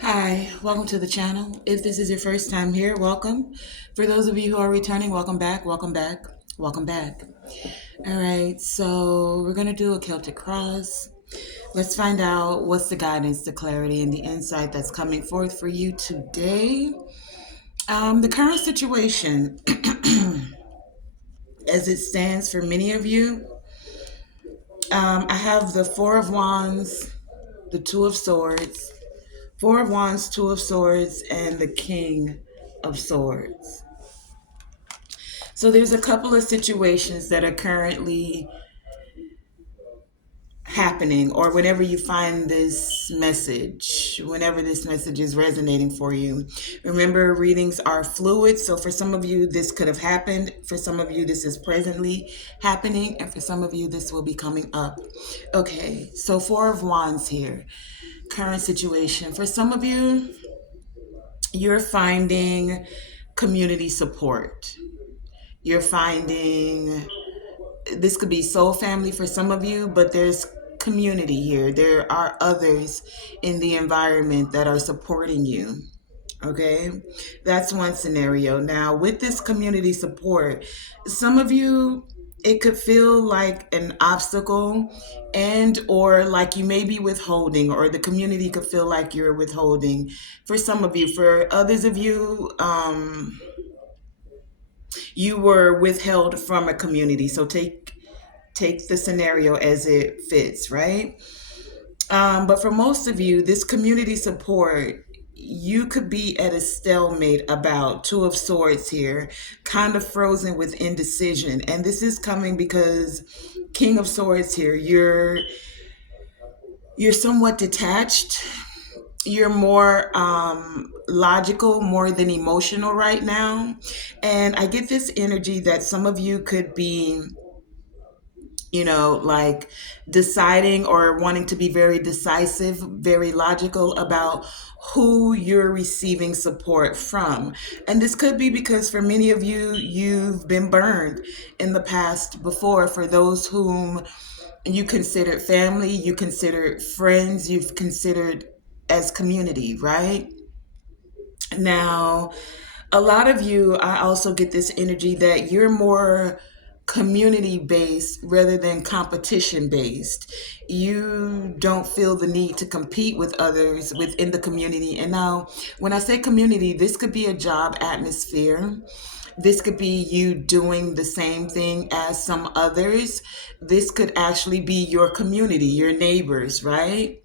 Hi, welcome to the channel. If this is your first time here, welcome. For those of you who are returning, welcome back, welcome back, welcome back. All right, so we're going to do a Celtic cross. Let's find out what's the guidance, the clarity, and the insight that's coming forth for you today. The current situation, as it stands for many of you, I have the Four of Wands, the Two of Swords, Four of Wands, Two of Swords, and the King of Swords. So there's a couple of situations that are currently happening, or whenever you find this message, whenever this message is resonating for you. Remember, readings are fluid. So for some of you, this could have happened. For some of you, this is presently happening. And for some of you, this will be coming up. Okay, so Four of Wands here. Current situation. For some of you, you're finding community support. You're finding this could be soul family for some of you, but there's community here. There are others in the environment that are supporting you. Okay, that's one scenario. Now, with this community support, some of you, it could feel like an obstacle and or like you may be withholding, or the community could feel like you're withholding for some of you. For others of you, you were withheld from a community. So take the scenario as it fits, right? But for most of you, this community support, you could be at a stalemate about Two of Swords here, kind of frozen with indecision. And this is coming because King of Swords here, you're somewhat detached. You're more logical more than emotional right now. And I get this energy that some of you could be like deciding or wanting to be very decisive, very logical about who you're receiving support from. And this could be because for many of you, you've been burned in the past before. For those whom you considered family, you considered friends, you've considered as community, right? Now, a lot of you, I also get this energy that you're more community based rather than competition based. You don't feel the need to compete with others within the community. And now, when I say community, this could be a job atmosphere. This could be you doing the same thing as some others. This could actually be your community, your neighbors, right?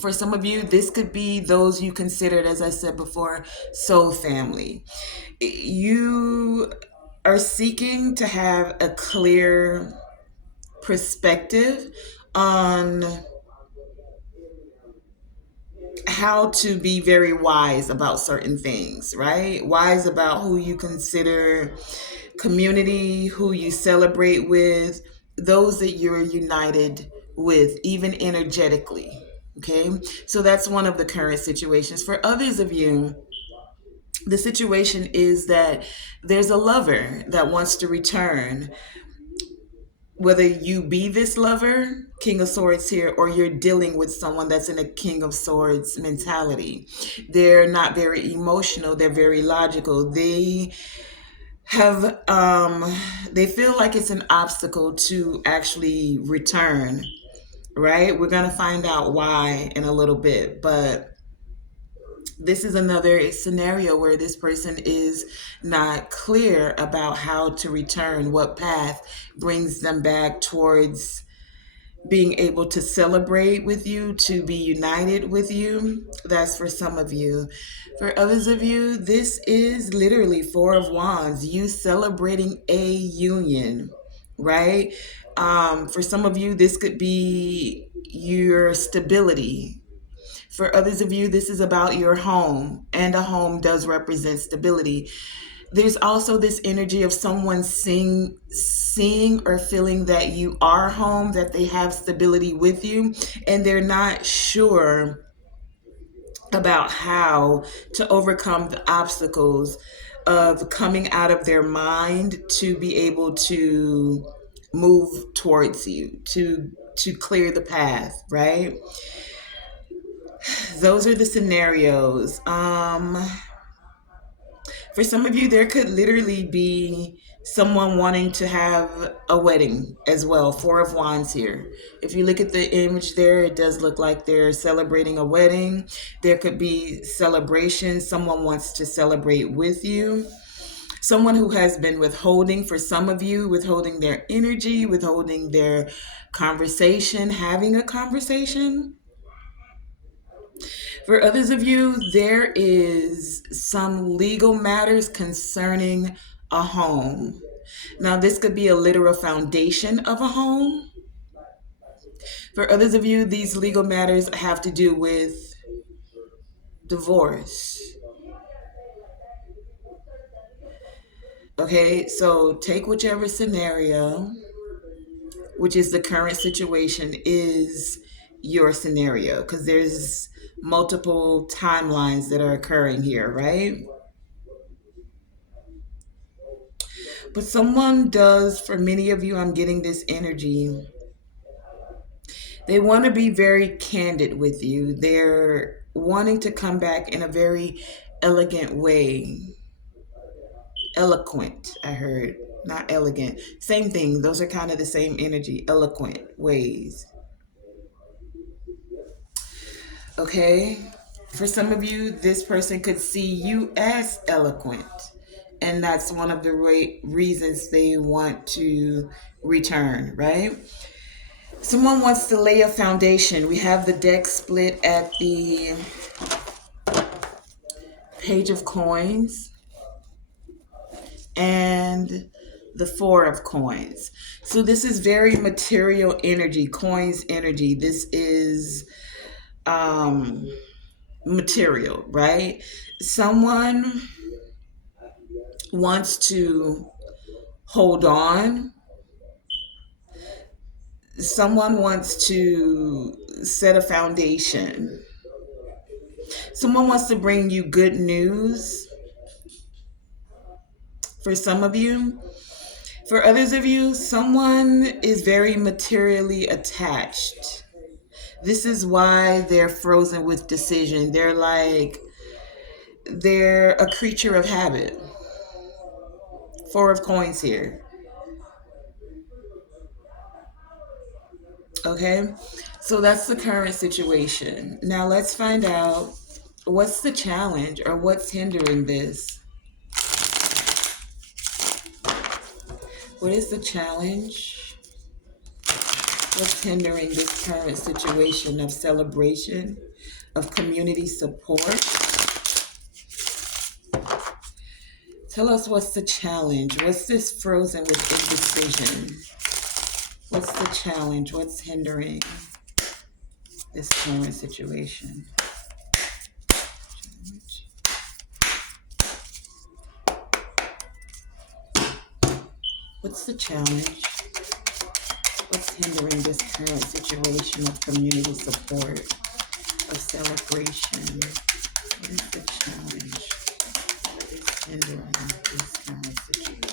For some of you, this could be those you considered, as I said before, soul family. You are seeking to have a clear perspective on how to be very wise about certain things, right? Wise about who you consider community, who you celebrate with, those that you're united with, even energetically. Okay, so that's one of the current situations. For others of you, the situation is that there's a lover that wants to return. Whether you be this lover, King of Swords here, or you're dealing with someone that's in a King of Swords mentality. They're not very emotional, they're very logical. Have they feel like it's an obstacle to actually return, right? We're going to find out why in a little bit, but this is another scenario where this person is not clear about how to return, what path brings them back towards being able to celebrate with you, to be united with you. That's for some of you. For others of you, this is literally Four of Wands, you celebrating a union, right? For some of you, this could be your stability. For others of you, this is about your home, and a home does represent stability. There's also this energy of someone seeing or feeling that you are home, that they have stability with you, and they're not sure about how to overcome the obstacles of coming out of their mind to be able to move towards you, to clear the path, right? those are the scenarios. For some of you, there could literally be someone wanting to have a wedding as well. Four of Wands here. If you look at the image there, it does look like they're celebrating a wedding. There could be celebration. Someone wants to celebrate with you. Someone who has been withholding, for some of you, withholding their energy, withholding their conversation, having a conversation. For others of you, there is some legal matters concerning a home. Now, this could be a literal foundation of a home. For others of you, these legal matters have to do with divorce. Okay, so take whichever scenario, which is the current situation, is your scenario, because there's multiple timelines that are occurring here, right? But someone does, for many of you, I'm getting this energy. They want to be very candid with you. They're wanting to come back in a very elegant way. Eloquent, I heard. Not elegant. Same thing. Those are kind of the same energy. Eloquent ways. Okay? For some of you, this person could see you as eloquent. And that's one of the reasons they want to return, right? Someone wants to lay a foundation. We have the deck split at the Page of Coins and the Four of Coins. So this is very material energy, coins energy. This is material, right? Someone wants to hold on. Someone wants to set a foundation. Someone wants to bring you good news. For some of you, for others of you, someone is very materially attached. This is why they're frozen with decision. They're a creature of habit. Four of Coins here. Okay, so that's the current situation. Now let's find out what's the challenge or what's hindering this. What is the challenge? What's hindering this current situation of celebration, of community support? Tell us what's the challenge. What's this frozen with indecision? What's the challenge? What's hindering this current situation? What's the challenge? What's hindering this current situation of community support, of celebration? What is the challenge that is hindering this current situation?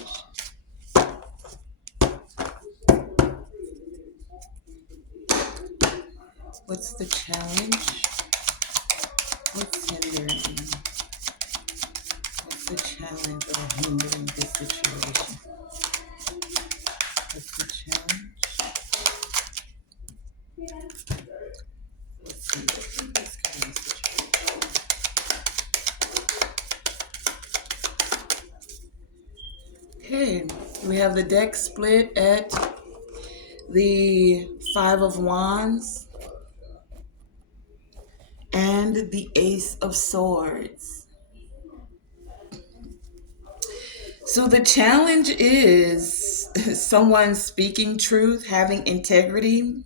What's the challenge? What's hindering? What's the challenge of hindering this situation? What's the challenge? What's hindering this current situation? Okay, we have the deck split at the Five of Wands and the Ace of Swords. So the challenge is someone speaking truth, having integrity.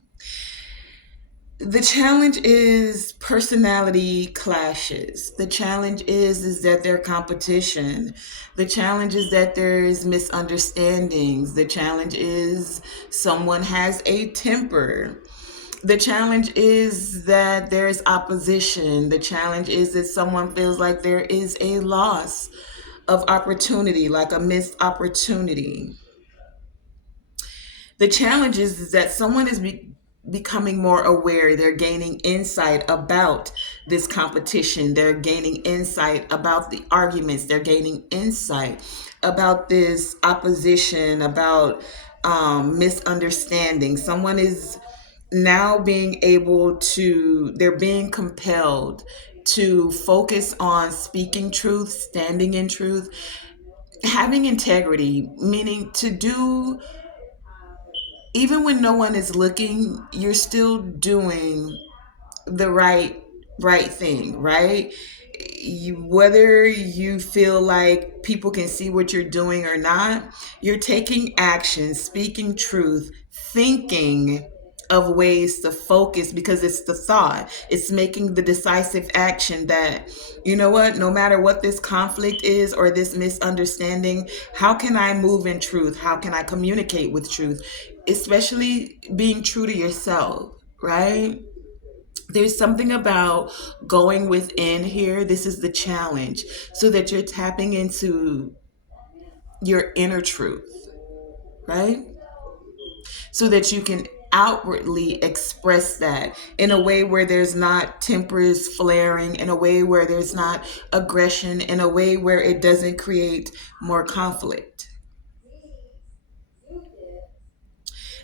The challenge is personality clashes. The challenge is that there's competition. The challenge is that there's misunderstandings. The challenge is someone has a temper. The challenge is that there's opposition. The challenge is that someone feels like there is a loss of opportunity, like a missed opportunity. The challenge is that someone is becoming more aware. They're gaining insight about this competition. They're gaining insight about the arguments. They're gaining insight about this opposition, about misunderstanding. Someone is now being able to, they're being compelled to focus on speaking truth, standing in truth, having integrity, meaning to do, even when no one is looking, you're still doing the right thing, right? Whether you feel like people can see what you're doing or not, you're taking action, speaking truth, thinking of ways to focus, because it's the thought. It's making the decisive action that, you know what, no matter what this conflict is or this misunderstanding, how can I move in truth? How can I communicate with truth? Especially being true to yourself, right? There's something about going within here. This is the challenge, so that you're tapping into your inner truth, right? So that you can outwardly express that in a way where there's not tempers flaring, in a way where there's not aggression, in a way where it doesn't create more conflict.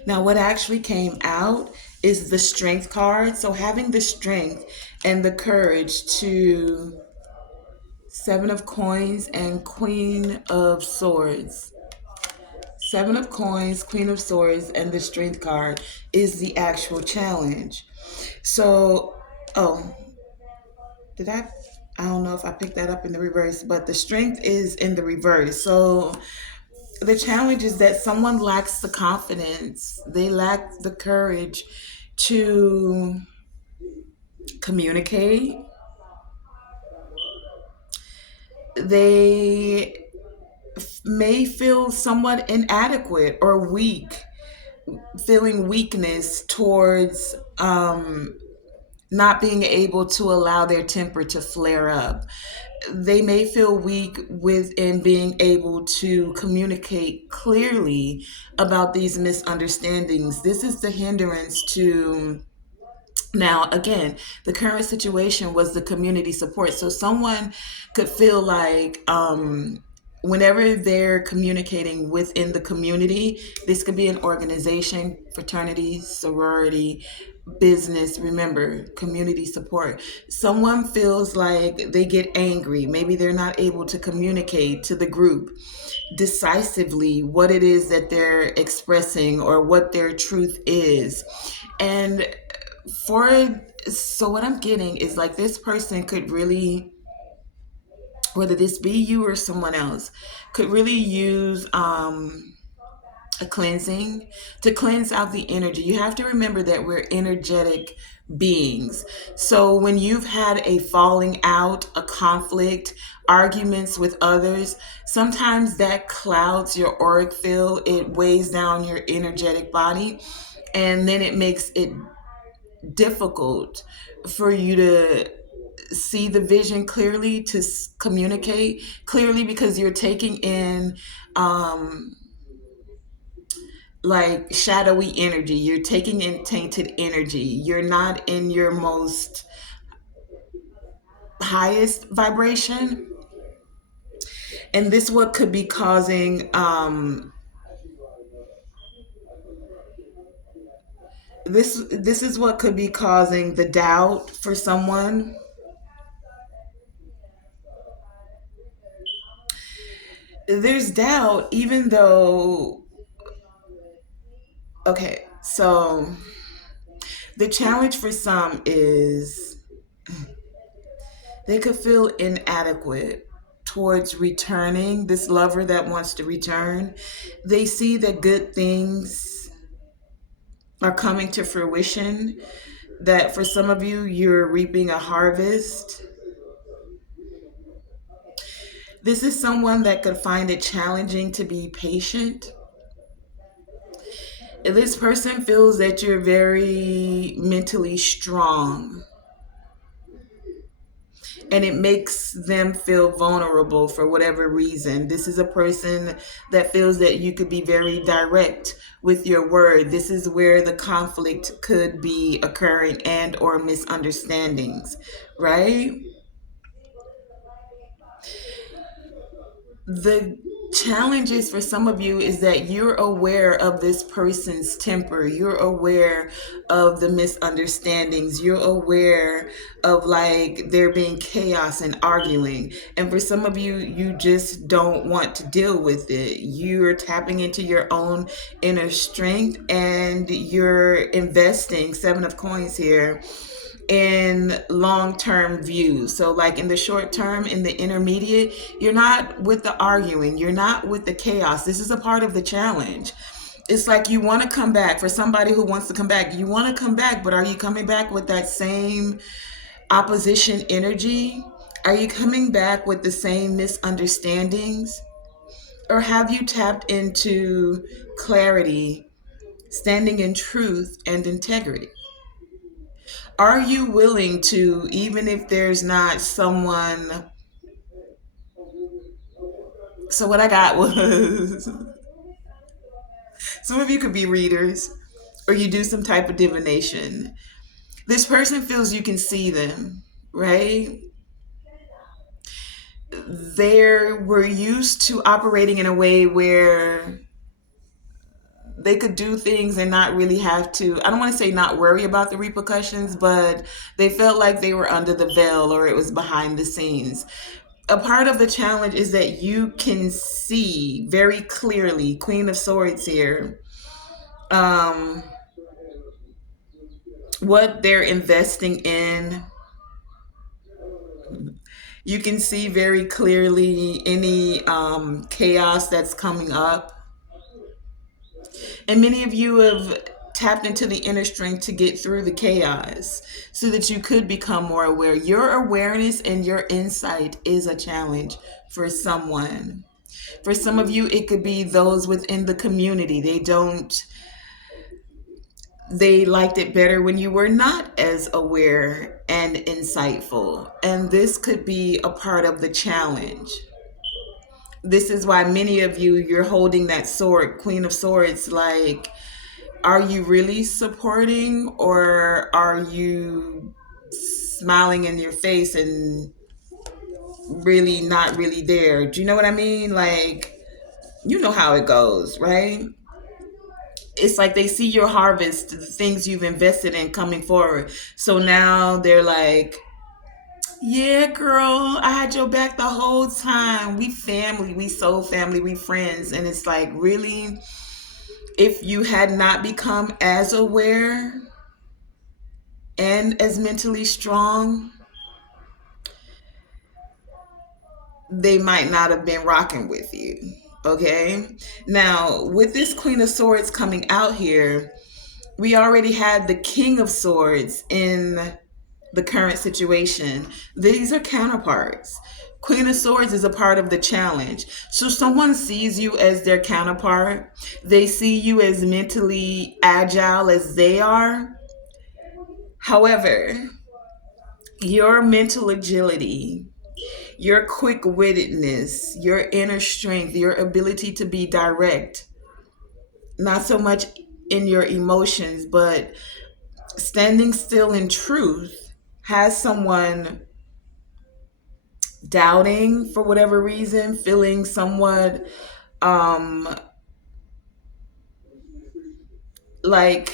Now, what actually came out is the strength card. So having the strength and the courage to, Seven of Coins and Queen of Swords. Seven of Coins, Queen of Swords, and the Strength card is the actual challenge. So, oh, did I? I don't know if I picked that up in the reverse, but the Strength is in the reverse. So, the challenge is that someone lacks the confidence, they lack the courage to communicate. They may feel somewhat inadequate or weak, feeling weakness towards not being able to allow their temper to flare up. They may feel weak within being able to communicate clearly about these misunderstandings. This is the hindrance to, now, again, the current situation was the community support. So someone could feel like whenever they're communicating within the community, this could be an organization, fraternity, sorority, business, remember, community support. Someone feels like they get angry. Maybe they're not able to communicate to the group decisively what it is that they're expressing or what their truth is. And for, so what I'm getting is like this person could really, whether this be you or someone else, could really use a cleansing to cleanse out the energy. You have to remember that we're energetic beings. So when you've had a falling out, a conflict, arguments with others, sometimes that clouds your auric field. It weighs down your energetic body, and then it makes it difficult for you to see the vision clearly, to communicate clearly, because you're taking in um, like shadowy energy. You're taking in tainted energy. You're not in your most highest vibration. And this what could be causing this is what could be causing the doubt for someone. There's doubt even though, okay, so the challenge for some is they could feel inadequate towards returning, this lover that wants to return. They see that good things are coming to fruition, that for some of you, you're reaping a harvest. This is someone that could find it challenging to be patient. This person feels that you're very mentally strong. and it makes them feel vulnerable for whatever reason. This is a person that feels that you could be very direct with your word. This is where the conflict could be occurring and or misunderstandings, right? The challenges for some of you is that you're aware of this person's temper. You're aware of the misunderstandings. You're aware of like there being chaos and arguing. And for some of you, you just don't want to deal with it. You're tapping into your own inner strength and you're investing Seven of Coins here in long-term views. So like in the short term, in the intermediate, you're not with the arguing, you're not with the chaos. This is a part of the challenge. It's like you want to come back. For somebody who wants to come back, you want to come back, but are you coming back with that same opposition energy? Are you coming back with the same misunderstandings? Or have you tapped into clarity, standing in truth and integrity? Are you willing to, even if there's not someone? So, what I got was some of you could be readers or you do some type of divination. This person feels you can see them, right? They were used to operating in a way where they could do things and not really have to, I don't want to say not worry about the repercussions, but they felt like they were under the veil or it was behind the scenes. A part of the challenge is that you can see very clearly, Queen of Swords here, um, what they're investing in. You can see very clearly any chaos that's coming up. And many of you have tapped into the inner strength to get through the chaos so that you could become more aware. Your awareness and your insight is a challenge for someone. For some of you, it could be those within the community. They liked it better when you were not as aware and insightful. And this could be a part of the challenge. This is why many of you, you're holding that sword, Queen of Swords, like, are you really supporting or are you smiling in your face and really not really there? Do you know what I mean? Like, you know how it goes, right? It's like they see your harvest, the things you've invested in coming forward. So now they're like, yeah, girl, I had your back the whole time. We family, we soul family, we friends. And it's like, really, if you had not become as aware and as mentally strong, they might not have been rocking with you. Okay. Now, with this Queen of Swords coming out here, we already had the King of Swords in the current situation. These are counterparts. Queen of Swords is a part of the challenge. So someone sees you as their counterpart. They see you as mentally agile as they are. However, your mental agility, your quick-wittedness, your inner strength, your ability to be direct, not so much in your emotions, but standing still in truth, has someone doubting for whatever reason, feeling somewhat um like,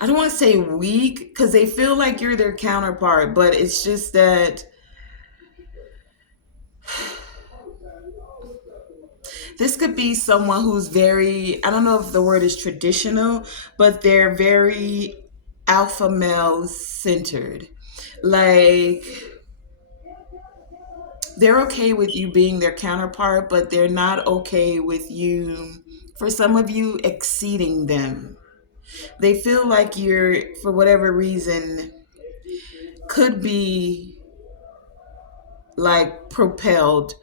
I don't want to say weak because they feel like you're their counterpart, but it's just that this could be someone who's very, I don't know if the word is traditional, but they're very alpha male centered. Like, they're okay with you being their counterpart, but they're not okay with you, for some of you, exceeding them. They feel like you're, for whatever reason, could be like propelled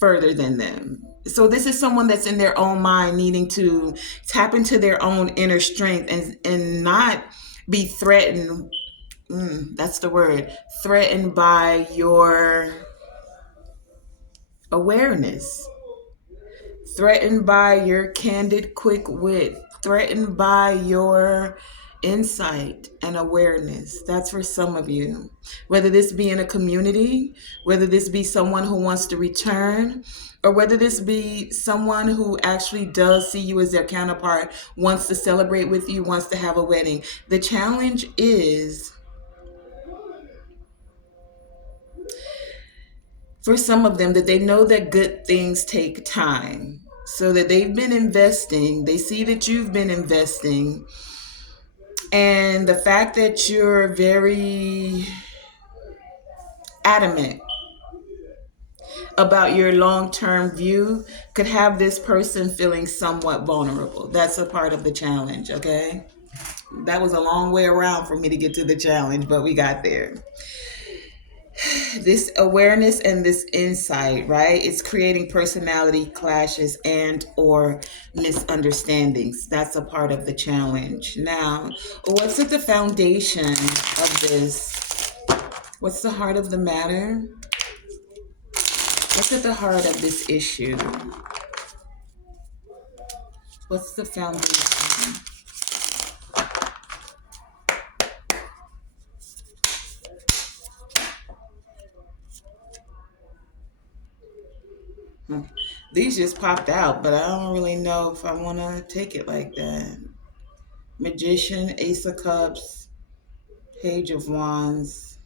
further than them. So this is someone that's in their own mind, needing to tap into their own inner strength and not be threatened That's the word. Threatened by your awareness, threatened by your candid, quick wit, threatened by your insight and awareness. That's for some of you. Whether this be in a community, whether this be someone who wants to return, or whether this be someone who actually does see you as their counterpart, wants to celebrate with you, wants to have a wedding. The challenge is for some of them that they know that good things take time. So that they've been investing, they see that you've been investing, and the fact that you're very adamant about your long-term view could have this person feeling somewhat vulnerable. That's a part of the challenge, okay? That was a long way around for me to get to the challenge, but we got there. This awareness and this insight, right? It's creating personality clashes and or misunderstandings. That's a part of the challenge. Now, what's at the foundation of this? What's the heart of the matter? What's at the heart of this issue? What's the foundation? These just popped out, but I don't really know if I want to take it like that. Magician, Ace of Cups, Page of Wands,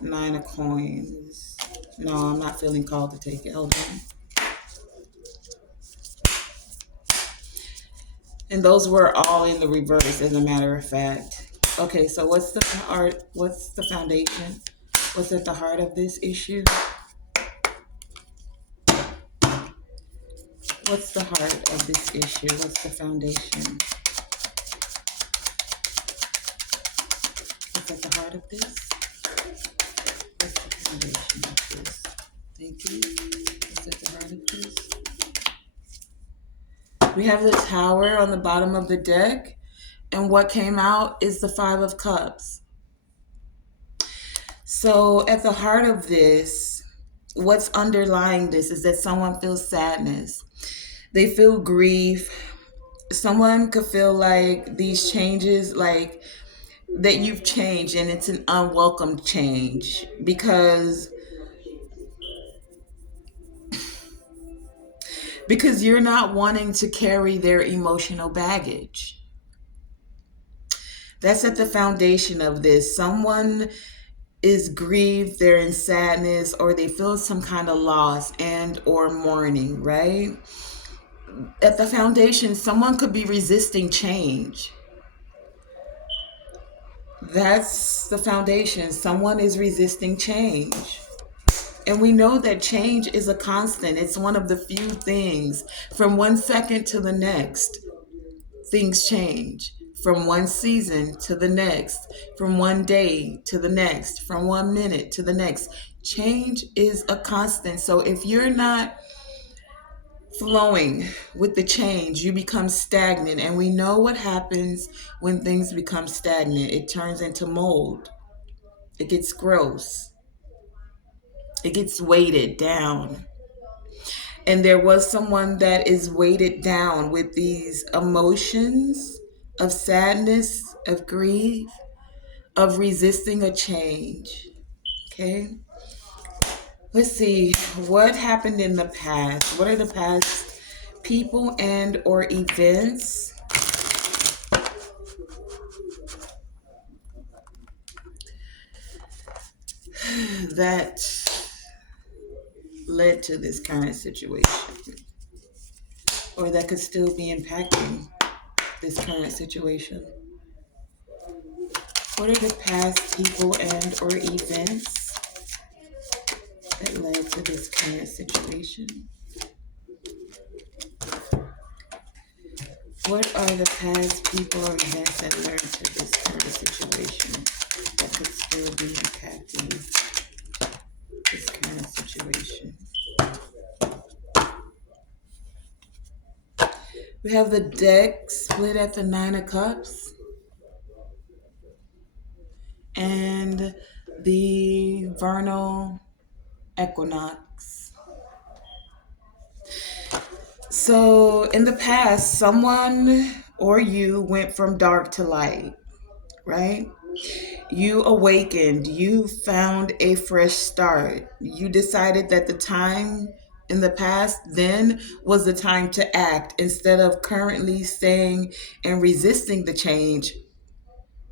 Nine of Coins. No, I'm not feeling called to take it. Hold on. And those were all in the reverse, as a matter of fact. Okay, so what's the heart? What's the foundation? What's at the heart of this issue? What's the heart of this issue? What's the foundation? What's at the heart of this? What's the foundation of this? Thank you. What's at the heart of this? We have the Tower on the bottom of the deck, and what came out is the Five of Cups. So at the heart of this, what's underlying this is that someone feels sadness. They feel grief. Someone could feel like these changes, like that you've changed, and it's an unwelcome change because you're not wanting to carry their emotional baggage. That's at the foundation of this. Someone is grieved, they're in sadness, or they feel some kind of loss and or mourning, right? At the foundation, someone could be resisting change. That's the foundation. Someone is resisting change. And we know that change is a constant. It's one of the few things. From one second to the next, things change. From one season to the next, from one day to the next, from 1 minute to the next. Change is a constant. So if you're not flowing with the change, you become stagnant. And we know what happens when things become stagnant. It turns into mold. It gets gross. It gets weighted down. And there was someone that is weighted down with these emotions of sadness, of grief, of resisting a change. Okay? Let's see. What happened in the past? What are the past people and or events that led to this current situation, or that could still be impacting this current situation? What are the past people and or events that led to this current situation? What are the past people or events that led to this current situation that could still be impacting this current situation? We have the deck split at the Nine of Cups. and the vernal equinox. So, in the past, someone or you went from dark to light, right? You awakened, you found a fresh start. You decided that the time in the past then was the time to act instead of currently staying and resisting the change.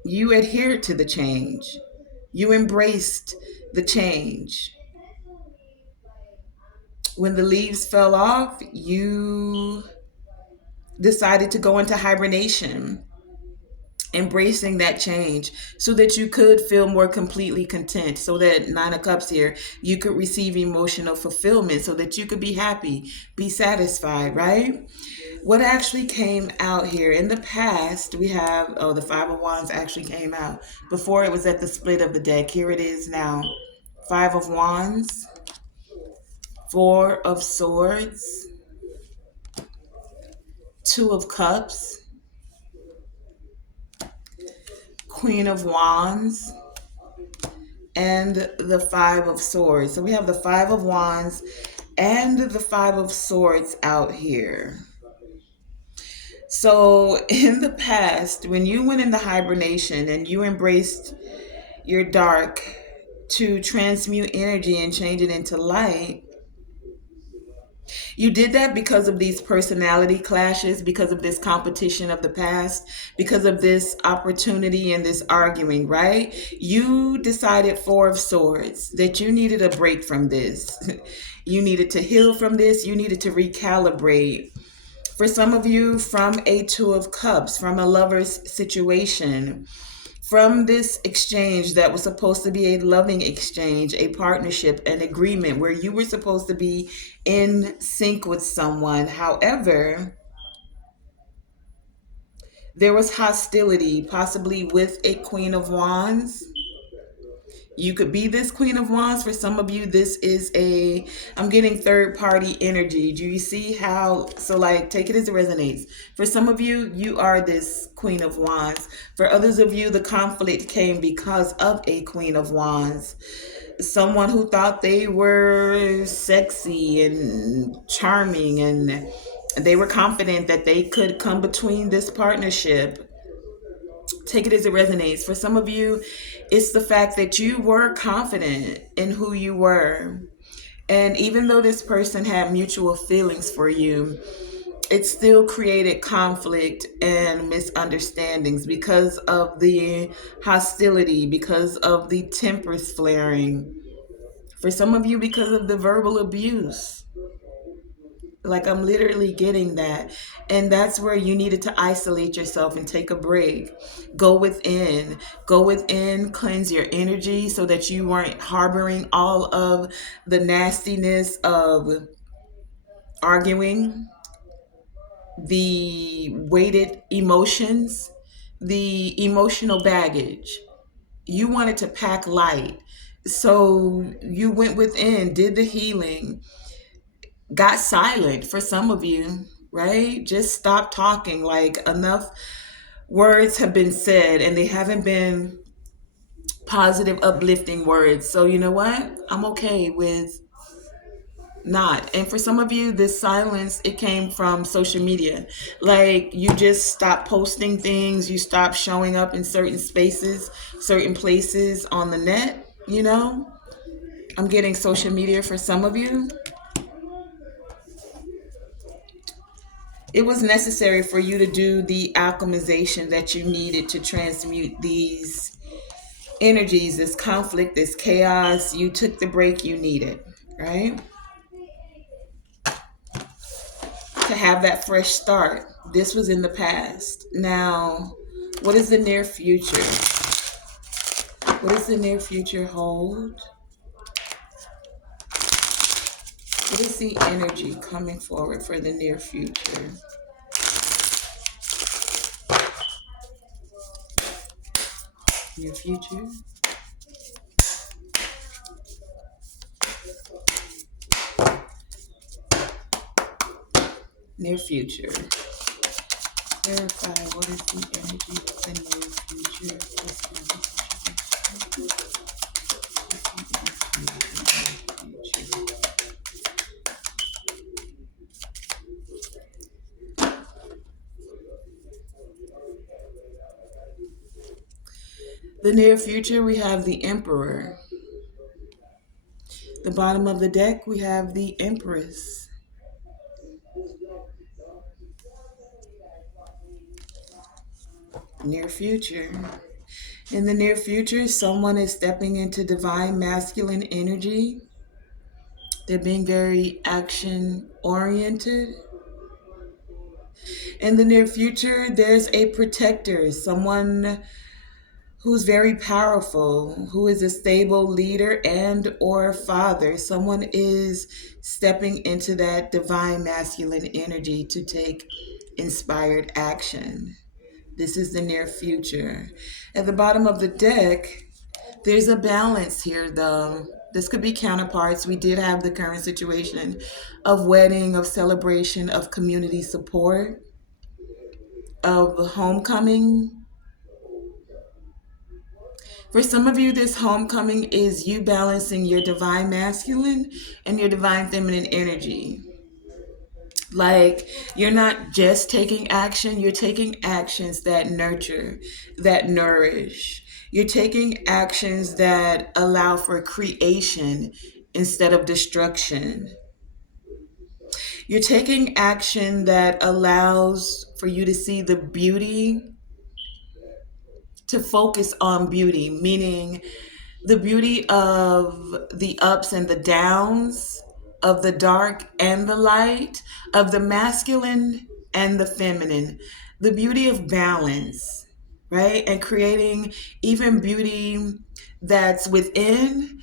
You adhered to the change, you embraced the change. When the leaves fell off, you decided to go into hibernation, embracing that change so that you could feel more completely content, so that Nine of Cups here, you could receive emotional fulfillment, so that you could be happy, be satisfied, right? What actually came out here in the past, we have, oh, the Five of Wands actually came out. Before it was at the split of the deck. Here it is now. Five of Wands, Four of Swords, Two of Cups, Queen of Wands, and the Five of Swords. So we have the Five of Wands and the Five of Swords out here. So in the past, when you went into hibernation and you embraced your dark to transmute energy and change it into light, you did that because of these personality clashes, because of this competition of the past, because of this opportunity and this arguing, right? You decided, Four of Swords, that you needed a break from this. You needed to heal from this. You needed to recalibrate. For some of you, from a Two of Cups, from a lover's situation, from this exchange that was supposed to be a loving exchange, a partnership, an agreement where you were supposed to be in sync with someone. However, there was hostility, possibly with a Queen of Wands. You could be this Queen of Wands. For some of you, this is I'm getting third party energy. Do you see how? So like, take it as it resonates. For some of you, you are this Queen of Wands. For others of you, the conflict came because of a Queen of Wands. Someone who thought they were sexy and charming, and they were confident that they could come between this partnership. Take it as it resonates. For some of you, it's the fact that you were confident in who you were. And even though this person had mutual feelings for you, it still created conflict and misunderstandings because of the hostility, because of the tempers flaring. For some of you, because of the verbal abuse. Like, I'm literally getting that. And that's where you needed to isolate yourself and take a break. Go within. Go within, cleanse your energy so that you weren't harboring all of the nastiness of arguing, the weighted emotions, the emotional baggage. You wanted to pack light. So you went within, did the healing, got silent for some of you, right? Just stop talking. Like, enough words have been said and they haven't been positive, uplifting words. So you know what? I'm okay with not. And for some of you, this silence, it came from social media. Like, you just stopped posting things, you stopped showing up in certain spaces, certain places on the net, you know? I'm getting social media for some of you. It was necessary for you to do the alchemization that you needed to transmute these energies, this conflict, this chaos. You took the break you needed, right? To have that fresh start. This was in the past. Now, what is the near future? What does the near future hold? What is the energy coming forward for the near future? Near future. Near future. Clarify what is the energy of the near future. The near future, we have the Emperor. The bottom of the deck, we have the Empress. Near future. In the near future, someone is stepping into divine masculine energy. They're being very action oriented. In the near future, there's a protector, someone who's very powerful, who is a stable leader and or father. Someone is stepping into that divine masculine energy to take inspired action. This is the near future. At the bottom of the deck, there's a balance here, though. This could be counterparts. We did have the current situation of wedding, of celebration, of community support, of homecoming. For some of you, this homecoming is you balancing your divine masculine and your divine feminine energy. Like, you're not just taking action, you're taking actions that nurture, that nourish. You're taking actions that allow for creation instead of destruction. You're taking action that allows for you to see the beauty, to focus on beauty, meaning the beauty of the ups and the downs, of the dark and the light, of the masculine and the feminine, the beauty of balance, right? And creating even beauty that's within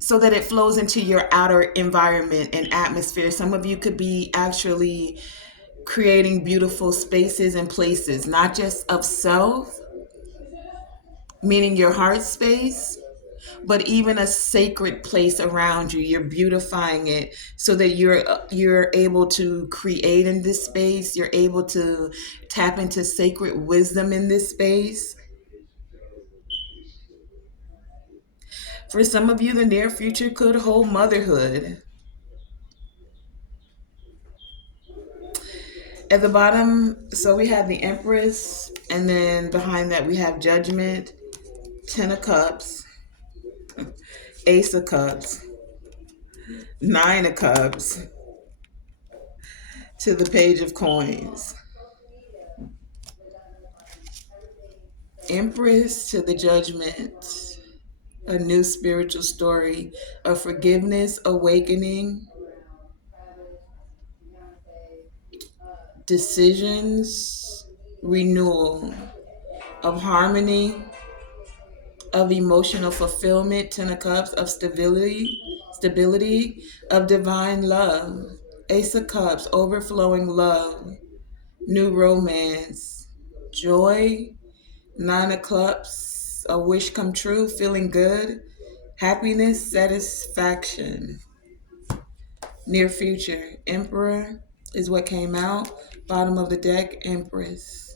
so that it flows into your outer environment and atmosphere. Some of you could be actually creating beautiful spaces and places, not just of self, meaning your heart space, but even a sacred place around you. You're beautifying it so that you're able to create in this space. You're able to tap into sacred wisdom in this space. For some of you, the near future could hold motherhood. At the bottom, so we have the Empress, and then behind that we have Judgment, Ten of Cups, Ace of Cups, Nine of Cups, to the Page of Coins. Empress to the Judgment, a new spiritual story of forgiveness, awakening, decisions, renewal, of harmony, of emotional fulfillment. Ten of Cups, of stability, of divine love. Ace of Cups, overflowing love, new romance, joy. Nine of Cups, a wish come true, feeling good, happiness, satisfaction. Near future, Emperor is what came out. Bottom of the deck, Empress.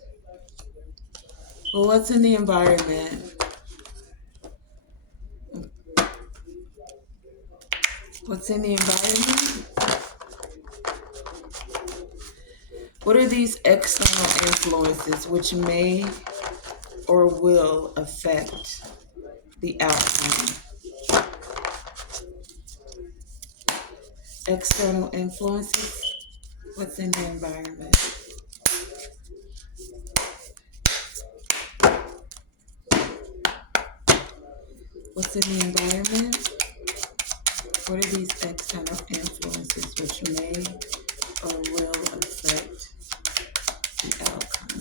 Well, what's in the environment? What's in the environment? What are these external influences which may or will affect the outcome? External influences. What's in the environment? What's in the environment? What are these external influences which may or will affect the outcome?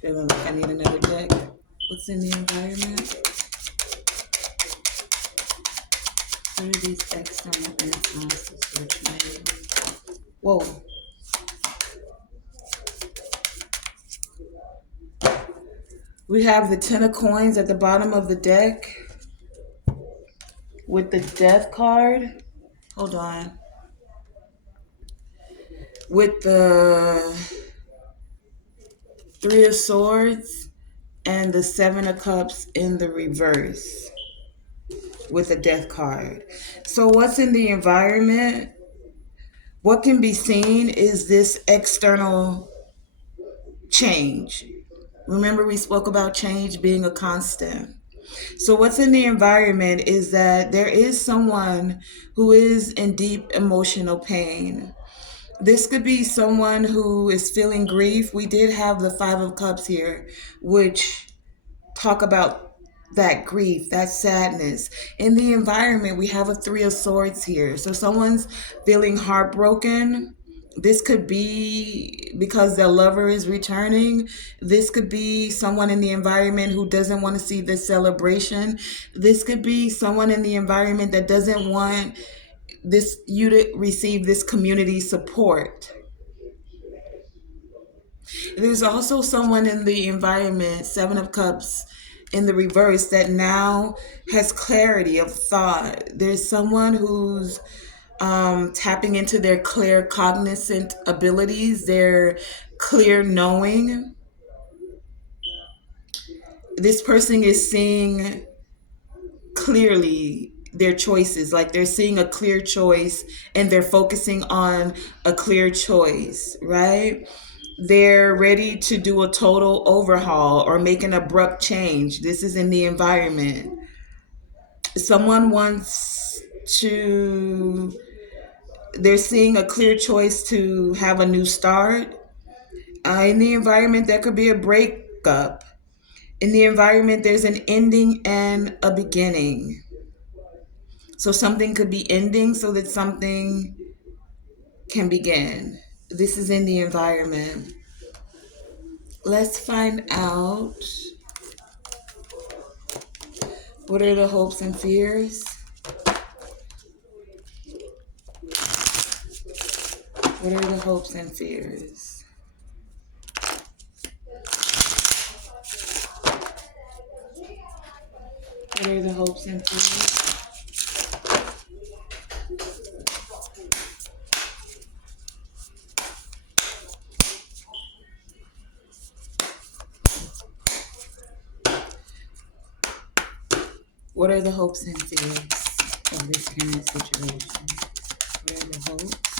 Feeling like I need another deck. What's in the environment? What are these external influences which may... Whoa. We have the Ten of Coins at the bottom of the deck with the Death card. Hold on. With the Three of Swords, and the Seven of Cups in the reverse with a Death card. So what's in the environment? What can be seen is this external change. Remember, we spoke about change being a constant. So what's in the environment is that there is someone who is in deep emotional pain. This could be someone who is feeling grief. We did have the Five of Cups here, which talk about that grief, that sadness. In the environment, we have a Three of Swords here. So someone's feeling heartbroken. This could be because their lover is returning. This could be someone in the environment who doesn't want to see this celebration. This could be someone in the environment that doesn't want this you to receive this community support. There's also someone in the environment, Seven of Cups in the reverse, that now has clarity of thought. There's someone who's tapping into their clear cognizant abilities, their clear knowing. This person is seeing clearly their choices, like they're seeing a clear choice and they're focusing on a clear choice, right? They're ready to do a total overhaul or make an abrupt change. This is in the environment. Someone wants to, they're seeing a clear choice to have a new start. In the environment, there could be a breakup. In the environment, there's an ending and a beginning. So something could be ending so that something can begin. This is in the environment. Let's find out what are the hopes and fears. What are the hopes and fears? What are the hopes and fears? What are the hopes and fears of this current situation? What are the hopes